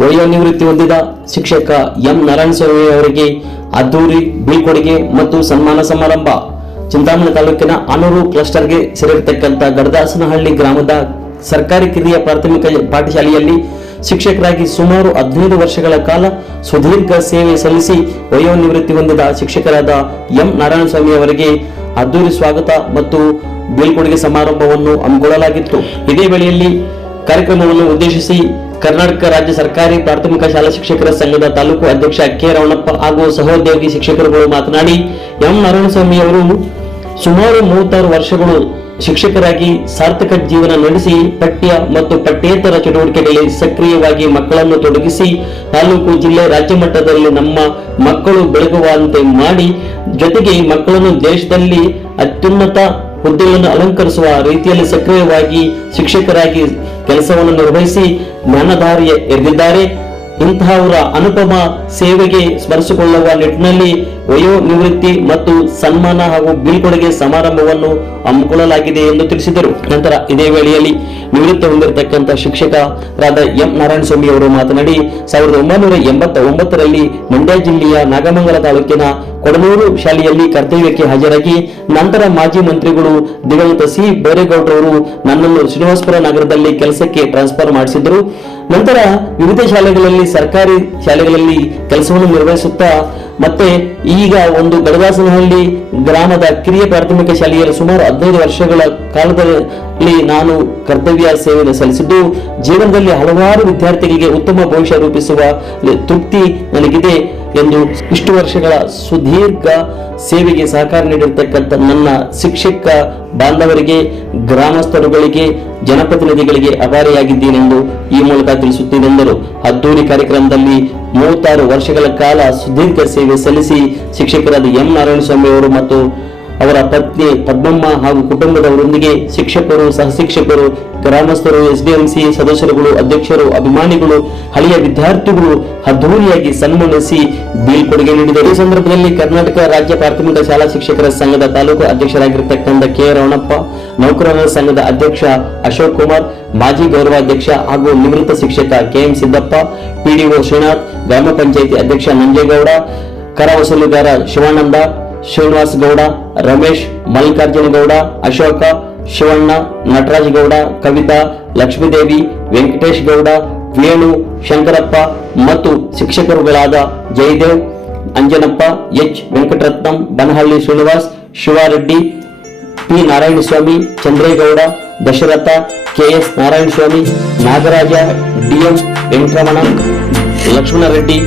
ವಯೋನಿವೃತ್ತಿ ಹೊಂದಿದ ಶಿಕ್ಷಕ ಎಂ ನಾರಾಯಣಸ್ವಾಮಿ ಅವರಿಗೆ ಅದ್ದೂರಿ ಬೀಳ್ಕೊಡುಗೆ ಮತ್ತು ಸನ್ಮಾನ ಸಮಾರಂಭ. ಚಿಂತಾಮಣಿ ತಾಲೂಕಿನ ಆನೂರು ಕ್ಲಸ್ಟರ್ಗೆ ಸೇರಿರತಕ್ಕಂಥ ಗಡದಾಸನಹಳ್ಳಿ ಗ್ರಾಮದ ಸರ್ಕಾರಿ ಕಿರಿಯ ಪ್ರಾಥಮಿಕ ಪಾಠಶಾಲೆಯಲ್ಲಿ ಶಿಕ್ಷಕರಾಗಿ ಸುಮಾರು 15 ವರ್ಷಗಳ ಕಾಲ ಸುದೀರ್ಘ ಸೇವೆ ಸಲ್ಲಿಸಿ ವಯೋನಿವೃತ್ತಿ ಹೊಂದಿದ ಶಿಕ್ಷಕರಾದ ಎಂ ನಾರಾಯಣಸ್ವಾಮಿ ಅವರಿಗೆ ಅದ್ದೂರಿ ಸ್ವಾಗತ ಮತ್ತು ಬೀಳ್ಕೊಡುಗೆ ಸಮಾರಂಭವನ್ನು ಹಮ್ಮಿಕೊಳ್ಳಲಾಗಿತ್ತು. ಇದೇ ವೇಳೆಯಲ್ಲಿ ಕಾರ್ಯಕ್ರಮವನ್ನು ಉದ್ದೇಶಿಸಿ ಕರ್ನಾಟಕ ರಾಜ್ಯ ಸರ್ಕಾರಿ ಪ್ರಾಥಮಿಕ ಶಾಲಾ ಶಿಕ್ಷಕರ ಸಂಘದ ತಾಲೂಕು ಅಧ್ಯಕ್ಷ ಕೆ ರವಣಪ್ಪ ಹಾಗೂ ಸಹೋದ್ಯೋಗಿ ಶಿಕ್ಷಕರುಗಳು ಮಾತನಾಡಿ, ಎಂ ನಾರಾಯಣಸ್ವಾಮಿ ಅವರು ಸುಮಾರು 36 ವರ್ಷಗಳು ಶಿಕ್ಷಕರಾಗಿ ಸಾರ್ಥಕ ಜೀವನ ನಡೆಸಿ ಪಠ್ಯ ಮತ್ತು ಪಠ್ಯೇತರ ಚಟುವಟಿಕೆಗಳಲ್ಲಿ ಸಕ್ರಿಯವಾಗಿ ಮಕ್ಕಳನ್ನು ತೊಡಗಿಸಿ ತಾಲೂಕು, ಜಿಲ್ಲೆ, ರಾಜ್ಯ ಮಟ್ಟದಲ್ಲಿ ನಮ್ಮ ಮಕ್ಕಳು ಬೆಳಗುವಂತೆ ಮಾಡಿ, ಜೊತೆಗೆ ಮಕ್ಕಳನ್ನು ದೇಶದಲ್ಲಿ ಅತ್ಯುನ್ನತ ಹುದ್ದೆಗಳನ್ನು ಅಲಂಕರಿಸುವ ರೀತಿಯಲ್ಲಿ ಸಕ್ರಿಯವಾಗಿ ಶಿಕ್ಷಕರಾಗಿ ಕೆಲಸವನ್ನು ನಿರ್ವಹಿಸಿ ಜ್ಞಾನಧಾರೆ ಎರೆದಿದ್ದಾರೆ. ಇಂತಹವರ ಅನುಪಮ ಸೇವೆಗೆ ಸ್ಮರಿಸಿಕೊಳ್ಳುವ ನಿಟ್ಟಿನಲ್ಲಿ ವಯೋ ನಿವೃತ್ತಿ ಮತ್ತು ಸನ್ಮಾನ ಹಾಗೂ ಬೀಳ್ಕೊಡುಗೆ ಸಮಾರಂಭವನ್ನು ಹಮ್ಮಿಕೊಳ್ಳಲಾಗಿದೆ ಎಂದು ತಿಳಿಸಿದರು. ನಂತರ ಇದೇ ವೇಳೆಯಲ್ಲಿ ನಿವೃತ್ತಿ ಹೊಂದಿರತಕ್ಕಂಥ ಶಿಕ್ಷಕರಾದ ಎಂ ನಾರಾಯಣಸ್ವಾಮಿ ಅವರು ಮಾತನಾಡಿ, 1989ರಲ್ಲಿ ಮಂಡ್ಯ ಜಿಲ್ಲೆಯ ನಾಗಮಂಗಲ ತಾಲೂಕಿನ ಕೊಡನೂರು ಶಾಲೆಯಲ್ಲಿ ಕರ್ತವ್ಯಕ್ಕೆ ಹಾಜರಾಗಿ ನಂತರ ಮಾಜಿ ಮಂತ್ರಿಗಳು ದಿವಂಗತ ಸಿ ಬೈರೇಗೌಡರವರು ನನ್ನನ್ನು ಶ್ರೀನಿವಾಸಪುರ ನಗರದಲ್ಲಿ ಕೆಲಸಕ್ಕೆ ಟ್ರಾನ್ಸ್ಫರ್ ಮಾಡಿಸಿದರು. ನಂತರ ವಿವಿಧ ಶಾಲೆಗಳಲ್ಲಿ, ಸರ್ಕಾರಿ ಶಾಲೆಗಳಲ್ಲಿ ಕೆಲಸವನ್ನು ನಿರ್ವಹಿಸುತ್ತಾ ಮತ್ತೆ ಈಗ ಒಂದು ಗಡದಾಸನಹಳ್ಳಿ ಗ್ರಾಮದ ಕಿರಿಯ ಪ್ರಾಥಮಿಕ ಶಾಲೆಯಲ್ಲಿ ಸುಮಾರು 15 ವರ್ಷಗಳ ಕಾಲದಲ್ಲಿ ನಾನು ಕರ್ತವ್ಯ ಸೇವೆ ಸಲ್ಲಿಸಿದ್ದು ಜೀವನದಲ್ಲಿ ಹಲವಾರು ವಿದ್ಯಾರ್ಥಿಗಳಿಗೆ ಉತ್ತಮ ಭವಿಷ್ಯ ರೂಪಿಸುವ ತೃಪ್ತಿ ನನಗಿದೆ ಎಂದು ಇಷ್ಟು ವರ್ಷಗಳ ಸುದೀರ್ಘ ಸೇವೆಗೆ ಸಹಕಾರ ನೀಡಿರತಕ್ಕಂಥ ನನ್ನ ಶಿಕ್ಷಕ ಬಾಂಧವರಿಗೆ, ಗ್ರಾಮಸ್ಥರುಗಳಿಗೆ, ಜನಪ್ರತಿನಿಧಿಗಳಿಗೆ ಆಭಾರಿಯಾಗಿದ್ದೇನೆಂದು ಈ ಮೂಲಕ ತಿಳಿಸುತ್ತೇನೆಂದರು. ಅದ್ದೂರಿ ಕಾರ್ಯಕ್ರಮದಲ್ಲಿ 36 ವರ್ಷಗಳ ಕಾಲ ಸುದೀರ್ಘ ಸೇವೆ ಸಲ್ಲಿಸಿ ಶಿಕ್ಷಕರಾದ ಎಂ ನಾರಾಯಣಸ್ವಾಮಿ ಅವರು ಮತ್ತು ಅವರ ಪತ್ನಿ ಪದ್ಮಮ್ಮ ಹಾಗೂ ಕುಟುಂಬದವರೊಂದಿಗೆ ಶಿಕ್ಷಕರು, ಸಹಶಿಕ್ಷಕರು, ಗ್ರಾಮಸ್ಥರು, ಎಸ್ಡಿಎಂಸಿ ಸದಸ್ಯರುಗಳು, ಅಧ್ಯಕ್ಷರು, ಅಭಿಮಾನಿಗಳು, ಹಳೆಯ ವಿದ್ಯಾರ್ಥಿಗಳು ಅದ್ದೂರಿಯಾಗಿ ಸನ್ಮಾನಿಸಿ ಬೀಳ್ಕೊಡುಗೆ ನೀಡಿದರು. ಈ ಸಂದರ್ಭದಲ್ಲಿ ಕರ್ನಾಟಕ ರಾಜ್ಯ ಪ್ರಾಥಮಿಕ ಶಾಲಾ ಶಿಕ್ಷಕರ ಸಂಘದ ತಾಲೂಕು ಅಧ್ಯಕ್ಷರಾಗಿರ್ತಕ್ಕಂಥ ಕೆ ರವಣಪ್ಪ, ನೌಕರರ ಸಂಘದ ಅಧ್ಯಕ್ಷ ಅಶೋಕ್ ಕುಮಾರ್, ಮಾಜಿ ಗೌರವಾಧ್ಯಕ್ಷ ಹಾಗೂ ನಿವೃತ್ತ ಶಿಕ್ಷಕ ಕೆಎಂ ಸಿದ್ದಪ್ಪ, ಪಿಡಿಒ ಶ್ರೀನಾಥ್, ಗ್ರಾಮ ಪಂಚಾಯಿತಿ ಅಧ್ಯಕ್ಷ ನಂಜೇಗೌಡ, ಕರ ವಸೂಲಿಗಾರ ಶಿವಾನಂದ, ಶ್ರೀನಿವಾಸ್ ಗೌಡ, ರಮೇಶ್, ಮಲ್ಲಿಕಾರ್ಜುನ ಗೌಡ, ಅಶೋಕ, ಶಿವಣ್ಣ, ನಟರಾಜ್ ಗೌಡ, ಕವಿತಾ, ಲಕ್ಷ್ಮೀದೇವಿ, ವೆಂಕಟೇಶ್ ಗೌಡ, ವೇಣು, ಶಂಕರಪ್ಪ ಮತ್ತು ಶಿಕ್ಷಕರುಗಳಾದ Jayadev, Anjanappa, H Venkataratnam, Banahalli Srinivas, Shivareddy, P Narayanaswamy, Chandregowda, Dasharatha, KS Narayanaswamy, Nagaraja, DM Venkataramana, Lakshmanareddy,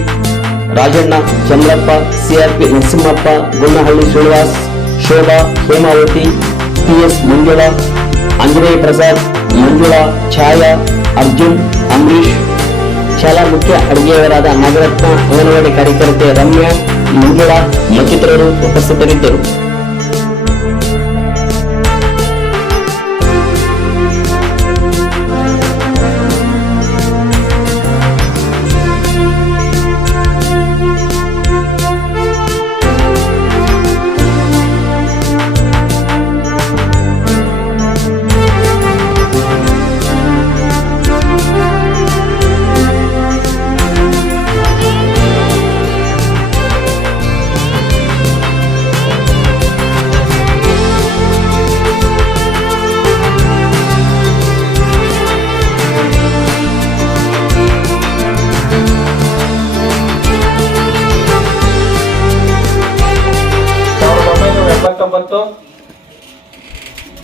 Rajanna, Chandrappa, CRP Narasimhappa, Gunnahalli Srinivas, Shobha, Hemavathi, TS Manjula, Anjaneya Prasad, Manjula, Chaya, Arjun, Ambareesh, ಶಾಲಾ ಮುಖ್ಯ ಅಡುಗೆಯವರಾದ ನಾಗರತ್ನ, ಅಂಗನವಾಡಿ ಕಾರ್ಯಕರ್ತೆ ರಮ್ಯಾ, ಮಂಜುಳಾ ಮತ್ತಿತರರು ಉಪಸ್ಥಿತರಿದ್ದರು.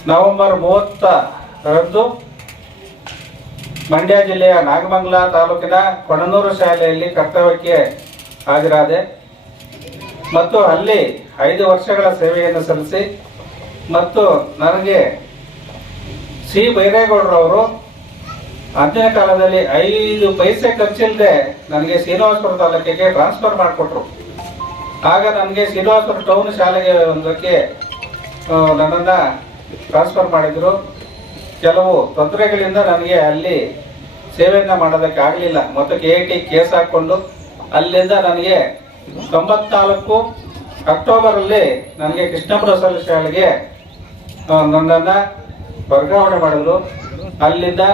ನವೆಂಬರ್ 30ರಂದು ಮಂಡ್ಯ ಜಿಲ್ಲೆಯ ನಾಗಮಂಗಲ ತಾಲೂಕಿನ ಕೊಡನೂರು ಶಾಲೆಯಲ್ಲಿ ಕರ್ತವ್ಯಕ್ಕೆ ಹಾಜರಾದೆ ಮತ್ತು ಅಲ್ಲಿ 5 ವರ್ಷಗಳ ಸೇವೆಯನ್ನು ಸಲ್ಲಿಸಿ ಮತ್ತು ನನಗೆ ಸಿ ಬೈರೇಗೌಡರವರು ಅಂದಿನ ಕಾಲದಲ್ಲಿ 5 ಪೈಸೆ ಖರ್ಚಿಲ್ಲದೆ ನನಗೆ ಶ್ರೀನಿವಾಸಪುರ ತಾಲೂಕಿಗೆ ಟ್ರಾನ್ಸ್ಫರ್ ಮಾಡಿಕೊಟ್ರು. ಆಗ ನನಗೆ ಶ್ರೀನಿವಾಸಪುರ ಟೌನ್ ಶಾಲೆಗೆ ಒಂದಕ್ಕೆ ನನ್ನನ್ನು ಟ್ರಾನ್ಸ್ಫರ್ ಮಾಡಿದರು. ಕೆಲವು ತೊಂದರೆಗಳಿಂದ ನನಗೆ ಅಲ್ಲಿ ಸೇವೆಯನ್ನು ಮಾಡೋದಕ್ಕೆ ಆಗಲಿಲ್ಲ ಮತ್ತು KIT ಕೇಸ್ ಹಾಕ್ಕೊಂಡು ಅಲ್ಲಿಂದ ನನಗೆ 94 ಅಕ್ಟೋಬರಲ್ಲಿ ನನಗೆ ಕೃಷ್ಣಪುರ ಶಾಲೆಗೆ ನನ್ನನ್ನು ವರ್ಗಾವಣೆ ಮಾಡಿದ್ರು. ಅಲ್ಲಿಂದ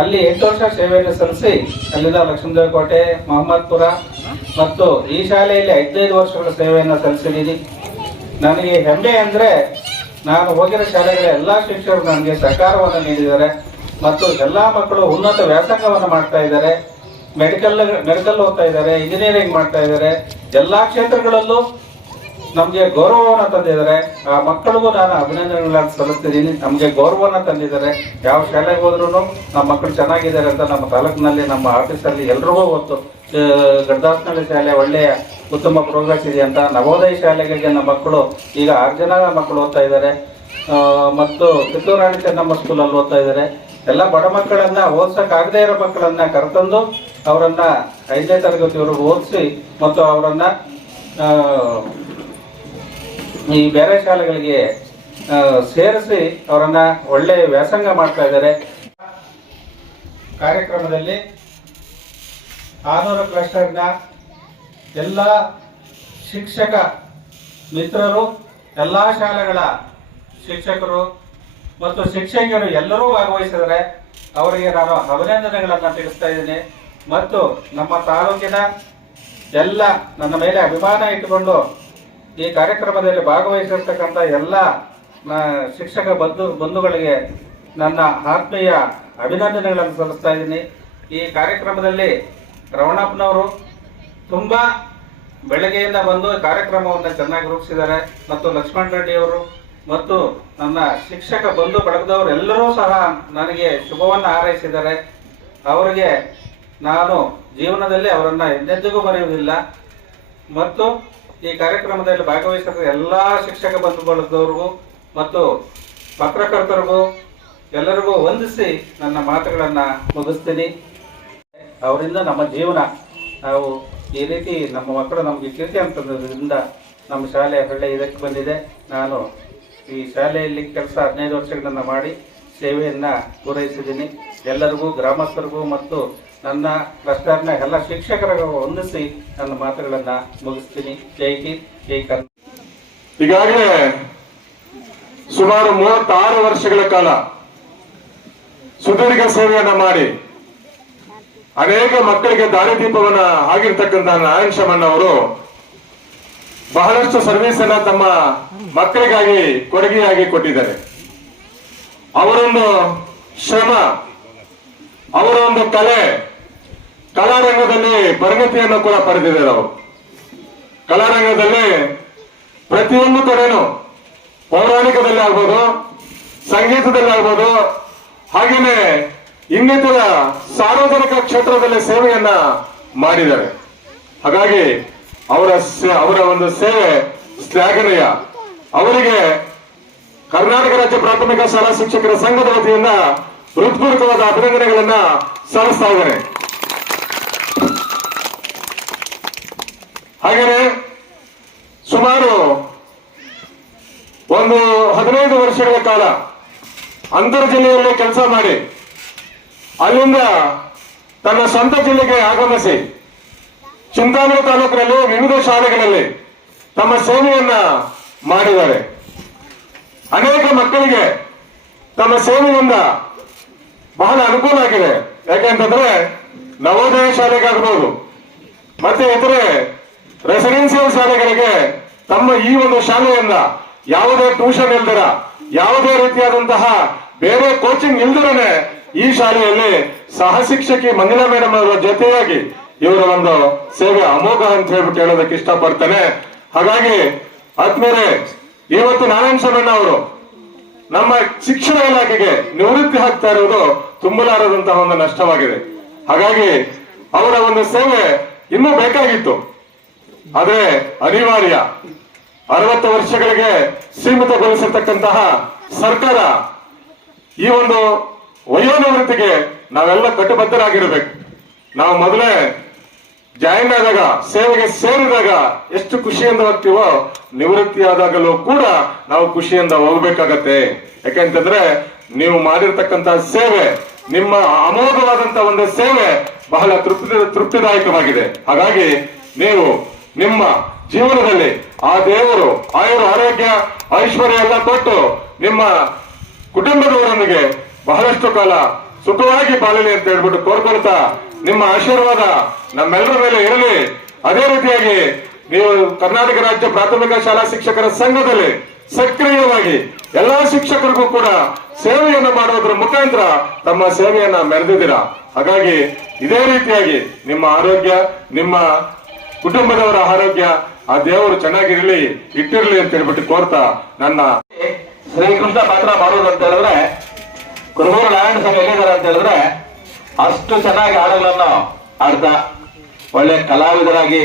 ಅಲ್ಲಿ 8 ವರ್ಷ ಸೇವೆಯನ್ನು ಸಲ್ಲಿಸಿ ಅಲ್ಲಿಂದ ಲಕ್ಷ್ಮೀದೇವಿ ಕೋಟೆ, ಮೊಹಮ್ಮದ್ಪುರ ಮತ್ತು ಈ ಶಾಲೆಯಲ್ಲಿ 15 ವರ್ಷಗಳ ಸೇವೆಯನ್ನು ಸಲ್ಲಿಸಿದ್ದೀನಿ. ನನಗೆ ಹೆಮ್ಮೆ ಅಂದರೆ ನಾನು ಹೋಗಿರೋ ಶಾಲೆಗಳ ಎಲ್ಲ ಶಿಕ್ಷಕರು ನನಗೆ ಸಹಕಾರವನ್ನು ನೀಡಿದ್ದಾರೆ ಮತ್ತು ಎಲ್ಲ ಮಕ್ಕಳು ಉನ್ನತ ವ್ಯಾಸಂಗವನ್ನು ಮಾಡ್ತಾ ಇದ್ದಾರೆ. ಮೆಡಿಕಲ್ ಓದ್ತಾ ಇದ್ದಾರೆ, ಇಂಜಿನಿಯರಿಂಗ್ ಮಾಡ್ತಾ ಇದ್ದಾರೆ. ಎಲ್ಲ ಕ್ಷೇತ್ರಗಳಲ್ಲೂ ನಮಗೆ ಗೌರವವನ್ನು ತಂದಿದ್ದಾರೆ. ಆ ಮಕ್ಕಳಿಗೂ ನಾನು ಅಭಿನಂದನೆಗಳನ್ನು ಸಲ್ಲಿಸ್ತಿದ್ದೀನಿ. ನಮಗೆ ಗೌರವವನ್ನು ತಂದಿದ್ದಾರೆ. ಯಾವ ಶಾಲೆಗೆ ಹೋದ್ರೂ ನಮ್ಮ ಮಕ್ಕಳು ಚೆನ್ನಾಗಿದ್ದಾರೆ ಅಂತ ನಮ್ಮ ತಾಲೂಕಿನಲ್ಲಿ, ನಮ್ಮ ಆಫೀಸಲ್ಲಿ ಎಲ್ರಿಗೂ ಗೊತ್ತು. ಗಡ್ದಾಸ್ನಳ್ಳಿ ಶಾಲೆ ಒಳ್ಳೆಯ ಉತ್ತಮ ಪ್ರೋಗ್ರೆಸ್ ಇದೆ ಅಂತ. ನವೋದಯ ಶಾಲೆಗಳಿಗೆ ನಮ್ಮ ಮಕ್ಕಳು ಈಗ 6 ಜನ ಮಕ್ಕಳು ಓದ್ತಾ ಇದ್ದಾರೆ ಮತ್ತು ಕಿತ್ತೂರು ರಾಣಿ ಚೆನ್ನಮ್ಮ ಸ್ಕೂಲಲ್ಲಿ ಓದ್ತಾ ಇದ್ದಾರೆ. ಎಲ್ಲ ಬಡ ಮಕ್ಕಳನ್ನ ಓದ್ಸಕ್ಕಾಗದೇ ಇರೋ ಮಕ್ಕಳನ್ನ ಕರೆತಂದು ಅವರನ್ನ 5ನೇ ತರಗತಿವರೆಗೂ ಓದಿಸಿ ಮತ್ತು ಅವರನ್ನ ಈ ಬೇರೆ ಶಾಲೆಗಳಿಗೆ ಸೇರಿಸಿ ಅವರನ್ನ ಒಳ್ಳೆ ವ್ಯಾಸಂಗ ಮಾಡ್ತಾ ಇದ್ದಾರೆ. ಕಾರ್ಯಕ್ರಮದಲ್ಲಿ ಆನೂರು ಕ್ಲಸ್ಟರ್ನ ಎಲ್ಲ ಶಿಕ್ಷಕ ಮಿತ್ರರು, ಎಲ್ಲ ಶಾಲೆಗಳ ಶಿಕ್ಷಕರು ಮತ್ತು ಶಿಕ್ಷಕಿಯರು ಎಲ್ಲರೂ ಭಾಗವಹಿಸಿದರೆ ಅವರಿಗೆ ನಾನು ಅಭಿನಂದನೆಗಳನ್ನು ತಿಳಿಸ್ತಾ ಇದ್ದೀನಿ. ಮತ್ತು ನಮ್ಮ ತಾಲೂಕಿನ ಎಲ್ಲ ನನ್ನ ಮೇಲೆ ಅಭಿಮಾನ ಇಟ್ಟುಕೊಂಡು ಈ ಕಾರ್ಯಕ್ರಮದಲ್ಲಿ ಭಾಗವಹಿಸಿರ್ತಕ್ಕಂಥ ಎಲ್ಲ ಶಿಕ್ಷಕ ಬಂಧುಗಳಿಗೆ ನನ್ನ ಆತ್ಮೀಯ ಅಭಿನಂದನೆಗಳನ್ನು ಸಲ್ಲಿಸ್ತಾ ಇದ್ದೀನಿ. ಈ ಕಾರ್ಯಕ್ರಮದಲ್ಲಿ ರಮಣಪ್ಪನವರು ತುಂಬ ಬೆಳಗ್ಗೆಯಿಂದ ಬಂದು ಕಾರ್ಯಕ್ರಮವನ್ನು ಚೆನ್ನಾಗಿ ರೂಪಿಸಿದ್ದಾರೆ ಮತ್ತು ಲಕ್ಷ್ಮಣ್ ರೆಡ್ಡಿ ಅವರು ಮತ್ತು ನನ್ನ ಶಿಕ್ಷಕ ಬಂಧು ಬಳಗದವರು ಎಲ್ಲರೂ ಸಹ ನನಗೆ ಶುಭವನ್ನು ಹಾರೈಸಿದ್ದಾರೆ. ಅವರಿಗೆ ನಾನು ಜೀವನದಲ್ಲಿ ಅವರನ್ನು ಎಂದೆಂದಿಗೂ ಮರೆಯುವುದಿಲ್ಲ. ಮತ್ತು ಈ ಕಾರ್ಯಕ್ರಮದಲ್ಲಿ ಭಾಗವಹಿಸಿದ ಎಲ್ಲ ಶಿಕ್ಷಕ ಬಂಧು ಬಳಗದವ್ರಿಗೂ ಮತ್ತು ಪತ್ರಕರ್ತರಿಗೂ ಎಲ್ಲರಿಗೂ ವಂದಿಸಿ ನನ್ನ ಮಾತುಗಳನ್ನು ಮುಗಿಸ್ತೀನಿ. ಅವರಿಂದ ನಮ್ಮ ಜೀವನ, ನಾವು ಈ ರೀತಿ ನಮ್ಮ ಮಕ್ಕಳು ನಮಗೆ ಕೀರ್ತಿ ಅಂತಂದ್ರಿಂದ ನಮ್ಮ ಶಾಲೆ ಒಳ್ಳೆ ಇದಕ್ಕೆ ಬಂದಿದೆ. ನಾನು ಈ ಶಾಲೆಯಲ್ಲಿ ಕೆಲಸ 15 ವರ್ಷಗಳನ್ನು ಮಾಡಿ ಸೇವೆಯನ್ನು ಪೂರೈಸಿದ್ದೀನಿ. ಎಲ್ಲರಿಗೂ, ಗ್ರಾಮಸ್ಥರಿಗೂ ಮತ್ತು ನನ್ನ ಕ್ಲಸ್ಟರ್ನ ಎಲ್ಲ ಶಿಕ್ಷಕರಿಗೂ ಹೊಂದಿಸಿ ನನ್ನ ಮಾತುಗಳನ್ನು ಮುಗಿಸ್ತೀನಿ. ಜೈ ಹಿಂದ್, ಜೈ ಕರ್ನಾಟಕ. ಈಗಾಗಲೇ ಸುಮಾರು 36 ವರ್ಷಗಳ ಕಾಲ ಸುದೀರ್ಘ ಸೇವೆಯನ್ನ ಮಾಡಿ ಅನೇಕ ಮಕ್ಕಳಿಗೆ ದಾರಿದೀಪವನ್ನ ಆಗಿರ್ತಕ್ಕಂಥ ನಾರಾಯಣ ಶಮಣ್ಣ ಅವರು ಬಹಳಷ್ಟು ಸರ್ವಿಸ್ ಅನ್ನ ತಮ್ಮ ಮಕ್ಕಳಿಗಾಗಿ ಕೊಡುಗೆಯಾಗಿ ಕೊಟ್ಟಿದ್ದಾರೆ. ಅವರೊಂದು ಶ್ರಮ, ಅವರ ಒಂದು ಕಲೆ, ಕಲಾರಂಗದಲ್ಲಿ ಪರಿಣತಿಯನ್ನು ಕೂಡ ಪಡೆದಿದ್ದಾರೆ. ಅವರು ಕಲಾರಂಗದಲ್ಲಿ ಪ್ರತಿಯೊಂದು ಕಡೆನೂ ಪೌರಾಣಿಕದಲ್ಲಿ ಆಗ್ಬೋದು, ಸಂಗೀತದಲ್ಲಿ ಆಗ್ಬೋದು, ಹಾಗೇನೆ ಇನ್ನಿತರ ಸಾರ್ವಜನಿಕ ಕ್ಷೇತ್ರದಲ್ಲಿ ಸೇವೆಯನ್ನ ಮಾಡಿದ್ದಾರೆ. ಹಾಗಾಗಿ ಅವರ ಒಂದು ಸೇವೆ ಶ್ಲಾಘನೀಯ. ಅವರಿಗೆ ಕರ್ನಾಟಕ ರಾಜ್ಯ ಪ್ರಾಥಮಿಕ ಶಾಲಾ ಶಿಕ್ಷಕರ ಸಂಘದ ವತಿಯಿಂದ ಹೃತ್ಪೂರ್ವಕವಾದ ಅಭಿನಂದನೆಗಳನ್ನ ಸಲ್ಲಿಸ್ತಾ ಇದ್ದೇನೆ. ಹಾಗೆಯೇ ಸುಮಾರು ಒಂದು 15 ವರ್ಷಗಳ ಕಾಲ ಅಂತರ್ ಜಿಲ್ಲೆಯಲ್ಲಿ ಕೆಲಸ ಮಾಡಿ ಅಲ್ಲಿಂದ ತನ್ನ ಸ್ವಂತ ಜಿಲ್ಲೆಗೆ ಆಗಮಿಸಿ ಚಿಂತಾಮಣಿ ತಾಲೂಕಿನಲ್ಲಿ ವಿವಿಧ ಶಾಲೆಗಳಲ್ಲಿ ತಮ್ಮ ಸೇವೆಯನ್ನ ಮಾಡಿದ್ದಾರೆ. ಅನೇಕ ಮಕ್ಕಳಿಗೆ ತಮ್ಮ ಸೇವೆಯಿಂದ ಬಹಳ ಅನುಕೂಲ ಆಗಿದೆ. ಯಾಕೆಂತಂದ್ರೆ ನವೋದಯ ಶಾಲೆಗಾಗಬಹುದು ಮತ್ತೆ ಇತರೆ ರೆಸಿಡೆನ್ಸಿಯಲ್ ಶಾಲೆಗಳಿಗೆ ತಮ್ಮ ಈ ಒಂದು ಶಾಲೆಯಿಂದ ಯಾವುದೇ ಟ್ಯೂಷನ್ ಇಲ್ದಿರ, ಯಾವುದೇ ರೀತಿಯಾದಂತಹ ಬೇರೆ ಕೋಚಿಂಗ್ ಇಲ್ದಿರನೆ ಈ ಶಾಲೆಯಲ್ಲಿ ಸಹ ಶಿಕ್ಷಕಿ ಮಂಜುಳಾ ಮೇಡಮ್ ಅವರ ಜೊತೆಯಾಗಿ ಇವರ ಒಂದು ಸೇವೆ ಅಮೋಘ ಅಂತ ಹೇಳ್ಬಿಟ್ಟು ಹೇಳೋದಕ್ಕೆ ಇಷ್ಟಪಡ್ತೇನೆ. ಹಾಗಾಗಿ ಆದ್ಮೇಲೆ ಇವತ್ತು ನಾರಾಯಣ ಶಮಣ್ಣ ಅವರು ನಮ್ಮ ಶಿಕ್ಷಣ ಇಲಾಖೆಗೆ ನಿವೃತ್ತಿ ಆಗ್ತಾ ಇರುವುದು ತುಂಬಲಾರದಂತಹ ಒಂದು ನಷ್ಟವಾಗಿದೆ. ಹಾಗಾಗಿ ಅವರ ಒಂದು ಸೇವೆ ಇನ್ನೂ ಬೇಕಾಗಿತ್ತು, ಆದ್ರೆ ಅನಿವಾರ್ಯ. 60 ವರ್ಷಗಳಿಗೆ ಸೀಮಿತಗೊಳಿಸಿರ್ತಕ್ಕಂತಹ ಸರ್ಕಾರ ಈ ಒಂದು ವಯೋನಿವೃತ್ತಿಗೆ ನಾವೆಲ್ಲ ಕಟ್ಟುಬದ್ಧರಾಗಿರ್ಬೇಕು. ನಾವು ಮೊದಲೇ ಜಾಯಿನ್ ಆದಾಗ, ಸೇವೆಗೆ ಸೇರಿದಾಗ ಎಷ್ಟು ಖುಷಿಯಿಂದ ಹೋಗ್ತೀವೋ ನಿವೃತ್ತಿ ಆದಾಗಲೂ ಕೂಡ ನಾವು ಖುಷಿಯಿಂದ ಹೋಗ್ಬೇಕಾಗತ್ತೆ. ಯಾಕೆಂತಂದ್ರೆ ನೀವು ಮಾಡಿರ್ತಕ್ಕಂತಹ ಸೇವೆ, ನಿಮ್ಮ ಅಮೋಘವಾದಂತಹ ಒಂದು ಸೇವೆ ಬಹಳ ತೃಪ್ತಿದಾಯಕವಾಗಿದೆ. ಹಾಗಾಗಿ ನೀವು ನಿಮ್ಮ ಜೀವನದಲ್ಲಿ ಆ ದೇವರು ಆರೋಗ್ಯ ಐಶ್ವರ್ಯ ಎಲ್ಲ ಕೊಟ್ಟು ನಿಮ್ಮ ಕುಟುಂಬದವರೊಂದಿಗೆ ಬಹಳಷ್ಟು ಕಾಲ ಸುಖವಾಗಿ ಬಾಳಲಿ ಅಂತ ಹೇಳ್ಬಿಟ್ಟು ಕೋರ್ಕೊಳ್ತಾ ನಿಮ್ಮ ಆಶೀರ್ವಾದ ನಮ್ಮೆಲ್ಲರ ಮೇಲೆ ಇರಲಿ. ಅದೇ ರೀತಿಯಾಗಿ ನೀವು ಕರ್ನಾಟಕ ರಾಜ್ಯ ಪ್ರಾಥಮಿಕ ಶಾಲಾ ಶಿಕ್ಷಕರ ಸಂಘದಲ್ಲಿ ಸಕ್ರಿಯವಾಗಿ ಎಲ್ಲಾ ಶಿಕ್ಷಕರಿಗೂ ಕೂಡ ಸೇವೆಯನ್ನು ಮಾಡೋದ್ರ ಮುಖಾಂತರ ತಮ್ಮ ಸೇವೆಯನ್ನ ಮೆರೆದಿದ್ದೀರಾ. ಹಾಗಾಗಿ ಇದೇ ರೀತಿಯಾಗಿ ನಿಮ್ಮ ಆರೋಗ್ಯ, ನಿಮ್ಮ ಕುಟುಂಬದವರ ಆರೋಗ್ಯ ಆ ದೇವರು ಚೆನ್ನಾಗಿರ್ಲಿ, ಇಟ್ಟಿರ್ಲಿ ಅಂತ ಹೇಳ್ಬಿಟ್ಟು ಕೋರ್ತಾ ನನ್ನ ಶ್ರೀಕೃಷ್ಣ ಪಾತ್ರ ಮಾಡೋದು ಅಂತ ಹೇಳಿದ್ರೆ ಕುರುಬೂರು ನಾರಾಯಣ ಸ್ವಾಮಿ ಎಲ್ಲಿದ್ದಾರೆ ಅಂತ ಹೇಳಿದ್ರೆ ಅಷ್ಟು ಚೆನ್ನಾಗಿ ಹಾಡುಗಳನ್ನು ಆಡ್ತಾ ಒಳ್ಳೆ ಕಲಾವಿದರಾಗಿ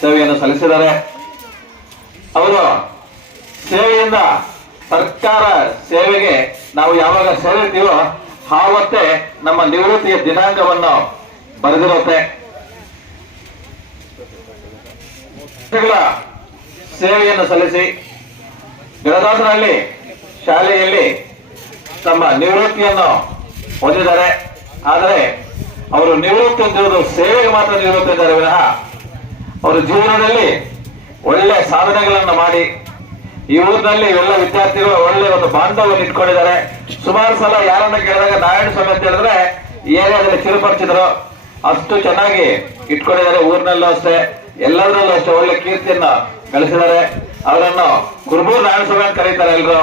ಸೇವೆಯನ್ನು ಸಲ್ಲಿಸಿದ್ದಾರೆ. ಅವರು ಸೇವೆಯಿಂದ ಸರ್ಕಾರ ಸೇವೆಗೆ ನಾವು ಯಾವಾಗ ಸೇರಿರ್ತೀವೋ ಆವತ್ತೇ ನಮ್ಮ ನಿವೃತ್ತಿಯ ದಿನಾಂಕವನ್ನು ಬರೆದಿರುತ್ತೆ. ಸೇವೆಯನ್ನು ಸಲ್ಲಿಸಿ ಗಿಡದಾಸನಹಳ್ಳಿ ಶಾಲೆಯಲ್ಲಿ ತಮ್ಮ ನಿವೃತ್ತಿಯನ್ನು ಹೊಂದಿದ್ದಾರೆ. ಆದರೆ ಅವರು ನಿವೃತ್ತಿ ಹೊಂದಿರುವುದು ಸೇವೆಗೆ ಮಾತ್ರ ನಿವೃತ್ತಿ ಇದ್ದಾರೆ ವಿನಃ ಅವರು ಜೀವನದಲ್ಲಿ ಒಳ್ಳೆ ಸಾಧನೆಗಳನ್ನು ಮಾಡಿ ಈ ಊರಿನಲ್ಲಿ ಎಲ್ಲ ವಿದ್ಯಾರ್ಥಿಗಳು ಒಳ್ಳೆ ಒಂದು ಬಾಂಧವ್ಯವನ್ನು ಇಟ್ಕೊಂಡಿದ್ದಾರೆ. ಸುಮಾರು ಸಲ ಯಾರನ್ನ ಕೇಳಿದಾಗ ನಾರಾಯಣ ಸ್ವಾಮಿ ಅಂತ ಹೇಳಿದ್ರೆ ಏರಿಯಾದಲ್ಲಿ ಚಿರುಪರಿಚಿದ್ರು, ಅಷ್ಟು ಚೆನ್ನಾಗಿ ಇಟ್ಕೊಂಡಿದ್ದಾರೆ. ಊರಿನಲ್ಲೂ ಅಷ್ಟೇ, ಎಲ್ಲದರಲ್ಲೂ ಅಷ್ಟೇ ಒಳ್ಳೆ ಕೀರ್ತಿಯನ್ನ ಗಳಿಸಿದ್ದಾರೆ. ಅವರನ್ನು ಕುರುಬೂರು ನಾರಾಯಣ ಸ್ವಾಮಿ ಅಂತ ಕರೀತಾರೆ ಎಲ್ರು.